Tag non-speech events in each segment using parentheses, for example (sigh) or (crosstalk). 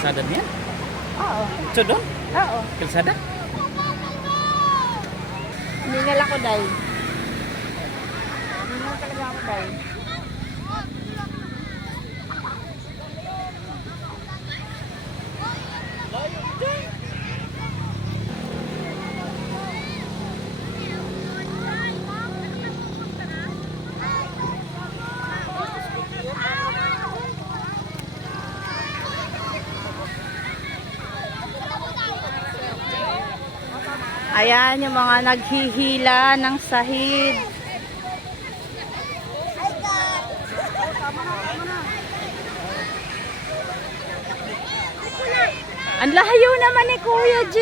kalsada niya? Oo. So doon? Oo. Kalsada? Hindi nila ko dahil. Hindi talaga ako dahil. Ayan yung mga naghihila ng sahid. Ang layo naman ni Kuya G.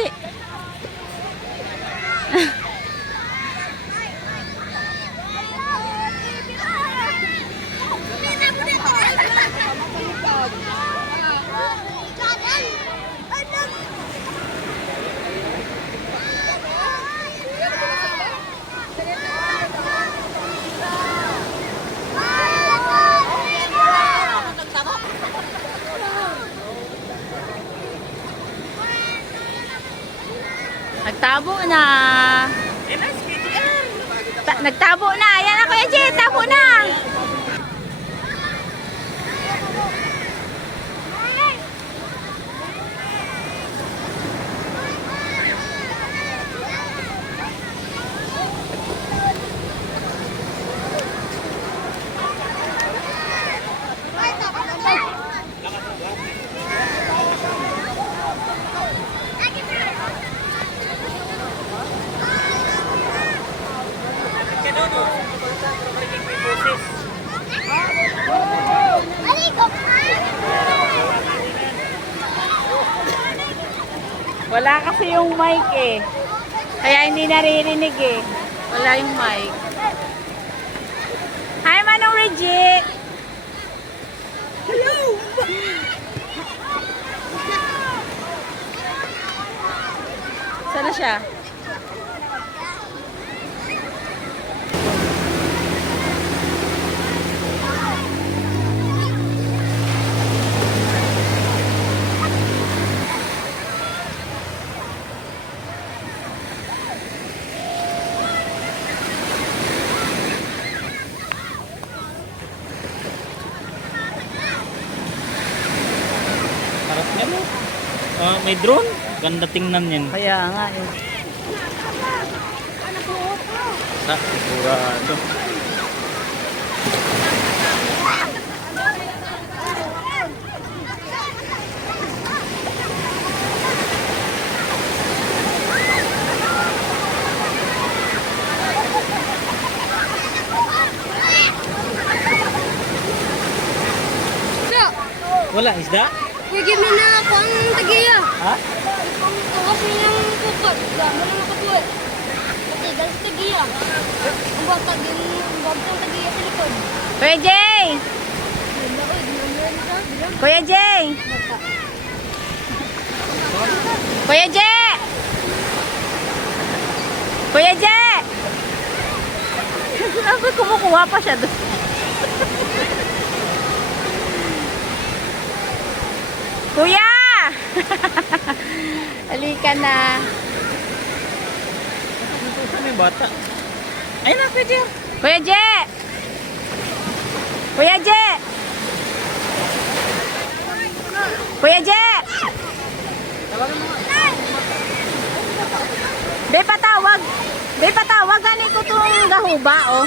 Nagtabo na. Ta- nagtabo na. Ayan na Kuya G. Tabo na. Wala kasi yung mic eh. Kaya hindi naririnig eh. Wala yung mic. Hi, Manong Reggie! Hello! Saan na siya? Mo. Ah, may drone. Ganda tingnan yan. Kaya nga eh. Sa sigurado. Wala isda? Bigyan mo na ako ang tagiya. Ha? Tawas mo yung kukot. Gamo na makabuhat. Matigal sa tagiya. Ang bata din, ang bata ang tagiya sa likod. Kuya Jay! Kuya Jay! Kuya Jay! Kuya Jay! (laughs) Sabi kumukuha pa siya doon. (laughs) Kuya! (laughs) Halika na. May bata. Ay na, pwede. Kuya Je! Kuya Je! Kuya Je! Be patawag. Be patawag gani ko tong gahuba oh.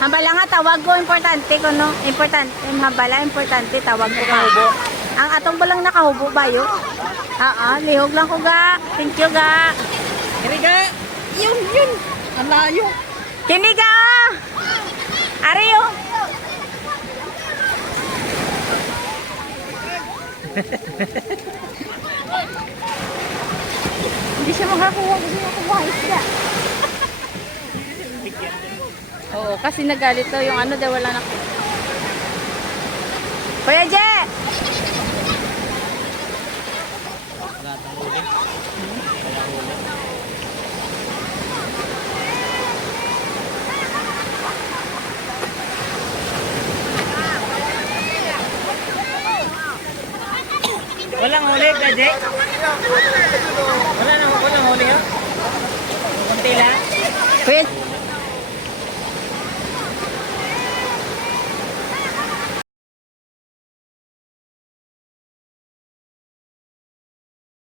Hambala nga tawag ko importante ko no. Importante hambala importante tawag ko gahubo. Ang atong balang nakahubo ba yo? Oo, lihog lang ko ga. Thank you ga. Kiriga! Yun, yun! Ang layo! Kini ga. Ari oh. Hindi siya makakuha kasi nakuha isda. Oo, kasi nagalit daw yung ano daw wala na. Kuya Je! Walang huli, Kaje? Wala na, walang huli, ha? Kunti lang. Kuya,